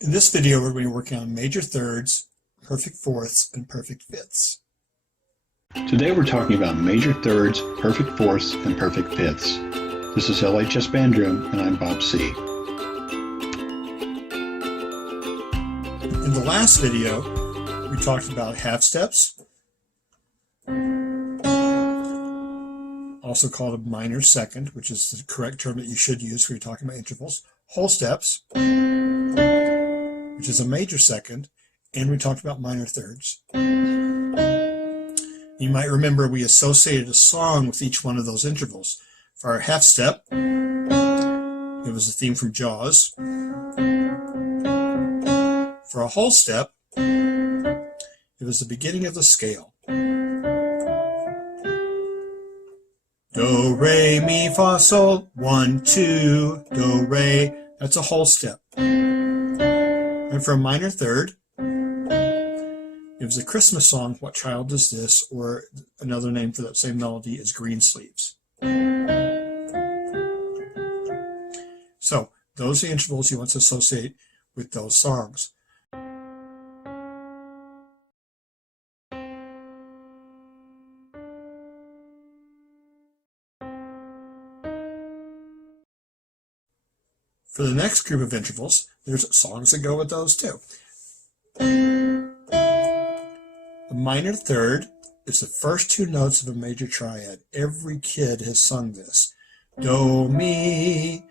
In this video, we're going to be working on major thirds, perfect fourths, and perfect fifths. Today we're talking about major thirds, perfect fourths, and perfect fifths. This is LHS Band Room, and I'm Bob C. In the last video, we talked about half steps, also called a minor second, which is the correct term that you should use when you're talking about intervals, whole steps, which is a major second, and we talked about minor thirds. You might remember we associated a song with each one of those intervals. For our half step, it was a theme from Jaws. For a whole step, it was the beginning of the scale. Do, re, mi, fa, sol, 1, 2, do, re. That's a whole step. And for a minor third, it was a Christmas song, What Child Is This? Or another name for that same melody is Green Sleeves. So those are the intervals you want to associate with those songs. For the next group of intervals, there's songs that go with those too. A minor third is the first two notes of a major triad. Every kid has sung this. Do, mi,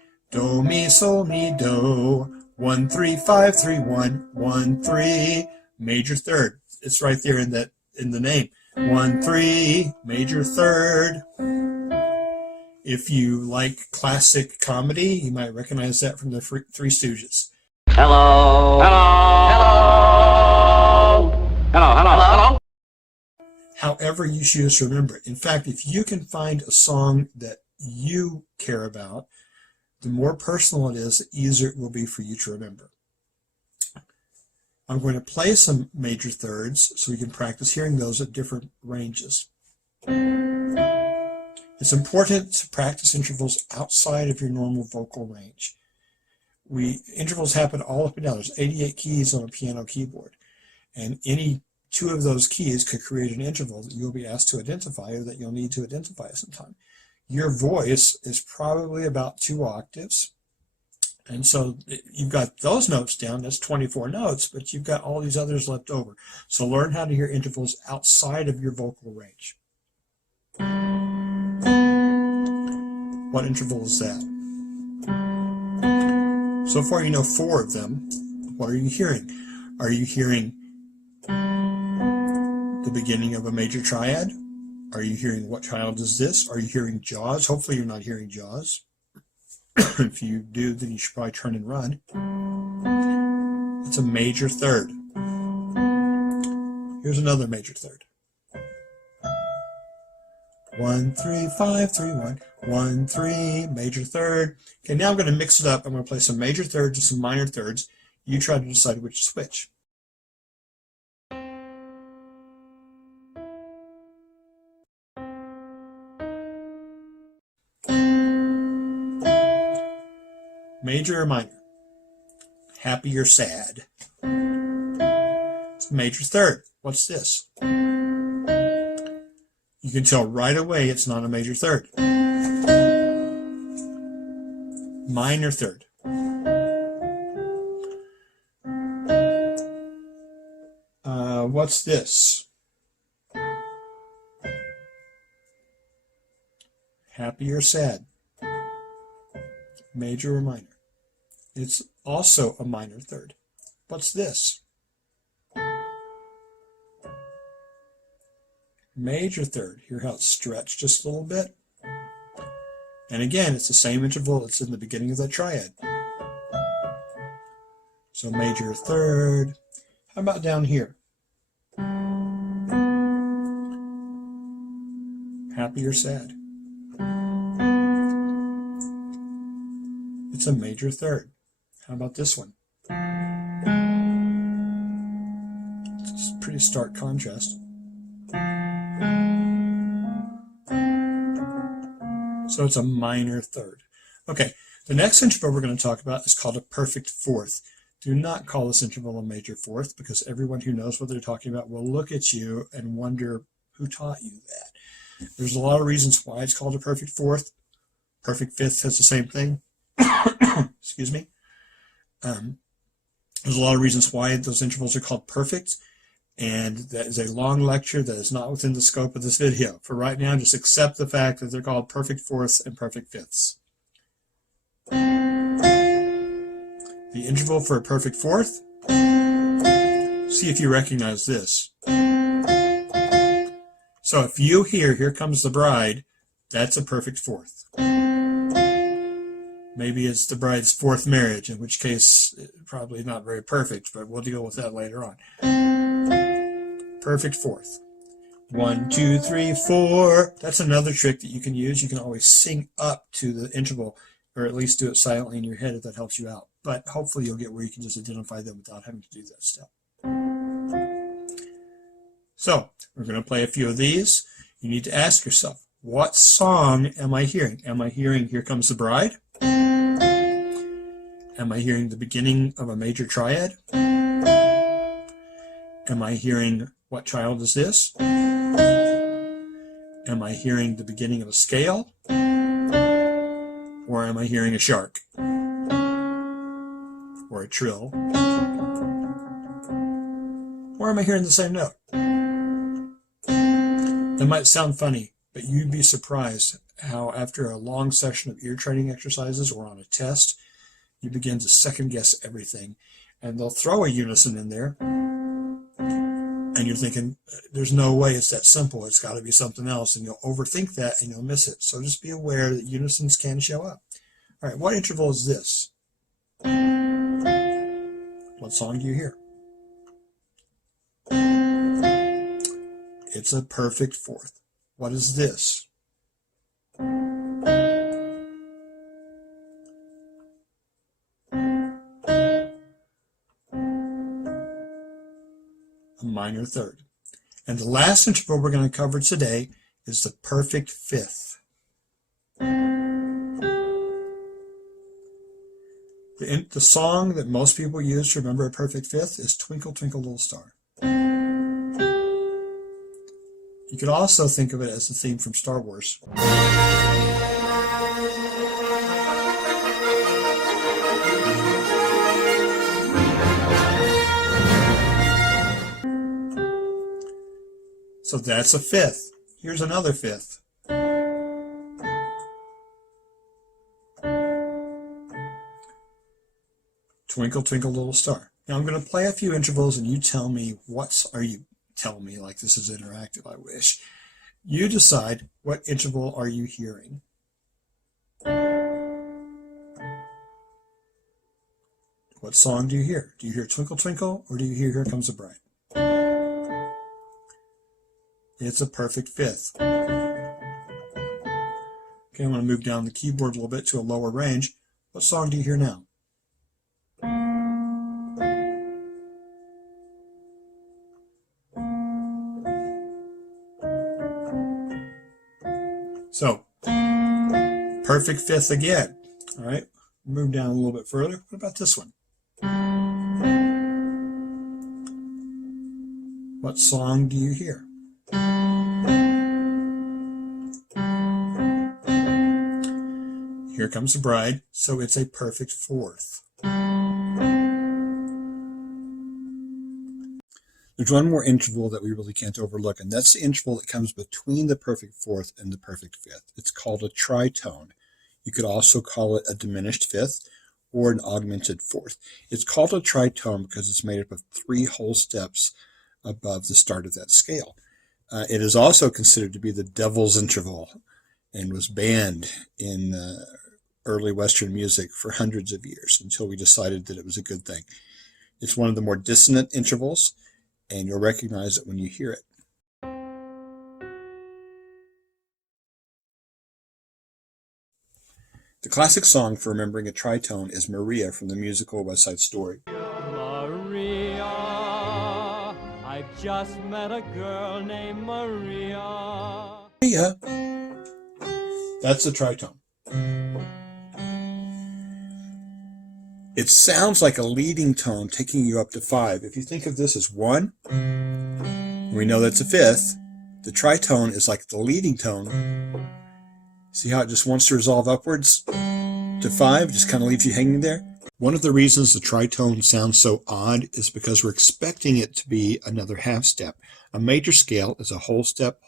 sol, mi, do. 1, 3, 5, 3, 1, 1, 3. Major third. It's right there in the name. 1, 3, major third. If you like classic comedy, you might recognize that from the Three Stooges. Hello. Hello. Hello. Hello. Hello. Hello. However you choose to remember it. In fact, if you can find a song that you care about, the more personal it is, the easier it will be for you to remember. I'm going to play some major thirds so we can practice hearing those at different ranges. It's important to practice intervals outside of your normal vocal range. Intervals happen all up and down. There's 88 keys on a piano keyboard, and any two of those keys could create an interval that you'll be asked to identify or that you'll need to identify sometime. Your voice is probably about 2 octaves, and so you've got those notes down. That's 24 notes, but you've got all these others left over. So learn how to hear intervals outside of your vocal range. What interval is that? So far you know 4 of them. What are you hearing? Are you hearing the beginning of a major triad? Are you hearing What Child Is This? Are you hearing Jaws? Hopefully you're not hearing Jaws. If you do, then you should probably turn and run. It's a major third. Here's another major third. 1, 3, 5, 3, 1, 1, 3, major third. Okay, now I'm going to mix it up. I'm going to play some major thirds and some minor thirds. You try to decide which is which. Major or minor? Happy or sad? It's major third. What's this? You can tell right away it's not a major third. Minor third. What's this? Happy or sad? Major or minor? It's also a minor third. What's this? Major third. Hear how it's stretched just a little bit? And again, it's the same interval that's in the beginning of the triad. So major third. How about down here? Happy or sad? It's a major third. How about this one? It's a pretty stark contrast. So it's a minor third. Okay, the next interval we're going to talk about is called a perfect fourth. Do not call this interval a major fourth, because everyone who knows what they're talking about will look at you and wonder who taught you that. There's a lot of reasons why it's called a perfect fourth. Perfect fifth has the same thing. Excuse me. There's a lot of reasons why those intervals are called perfect, and that is a long lecture that is not within the scope of this video. For right now, just accept the fact that they're called perfect fourths and perfect fifths. The interval for a perfect fourth, see if you recognize this. So if you hear "Here Comes the Bride," that's a perfect fourth. Maybe it's the bride's fourth marriage, in which case probably not very perfect, but we'll deal with that later on. Perfect fourth. 1, 2, 3, 4. That's another trick that you can use. You can always sing up to the interval, or at least do it silently in your head if that helps you out. But hopefully you'll get where you can just identify them without having to do that step. So we're going to play a few of these. You need to ask yourself, what song am I hearing? Am I hearing "Here Comes the Bride"? Am I hearing the beginning of a major triad? Am I hearing "What Child Is This"? Am I hearing the beginning of a scale? Or am I hearing a shark? Or a trill? Or am I hearing the same note? That might sound funny, but you'd be surprised how after a long session of ear training exercises or on a test, you begin to second guess everything. And they'll throw a unison in there, and you're thinking, there's no way it's that simple. It's got to be something else. And you'll overthink that and you'll miss it. So just be aware that unisons can show up. All right, what interval is this? What song do you hear? It's a perfect fourth. What is this? A minor third. And the last interval we're going to cover today is the perfect fifth. The song that most people use to remember a perfect fifth is "Twinkle, Twinkle, Little Star." You could also think of it as the theme from Star Wars. So that's a fifth. Here's another fifth. "Twinkle, Twinkle, Little Star." Now I'm going to play a few intervals and you tell me tell me like this is interactive, I wish. You decide, what interval are you hearing? What song do you hear? Do you hear "Twinkle, Twinkle" or do you hear "Here Comes the Bride"? It's a perfect fifth. Okay, I'm going to move down the keyboard a little bit to a lower range. What song do you hear now? So, perfect fifth again. All right, move down a little bit further. What about this one? What song do you hear? "Here Comes the Bride," so it's a perfect fourth. There's one more interval that we really can't overlook, and that's the interval that comes between the perfect fourth and the perfect fifth. It's called a tritone. You could also call it a diminished fifth or an augmented fourth. It's called a tritone because it's made up of 3 whole steps above the start of that scale. It is also considered to be the devil's interval and was banned in early Western music for hundreds of years until we decided that it was a good thing. It's one of the more dissonant intervals, and you'll recognize it when you hear it. The classic song for remembering a tritone is "Maria" from the musical West Side Story. Maria, I just met a girl named Maria. Maria. That's the tritone. it sounds like a leading tone taking you up to 5. If you think of this as 1, we know that's a fifth. The tritone is like the leading tone. See how it just wants to resolve upwards to 5, just kind of leaves you hanging there? One of the reasons the tritone sounds so odd is because we're expecting it to be another half step. A major scale is a whole step,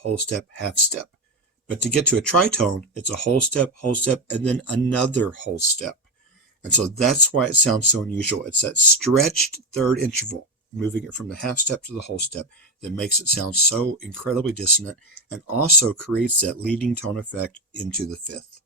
half step. But to get to a tritone, it's a whole step, and then another whole step. And so that's why it sounds so unusual. It's that stretched third interval, moving it from the half step to the whole step, that makes it sound so incredibly dissonant and also creates that leading tone effect into the fifth.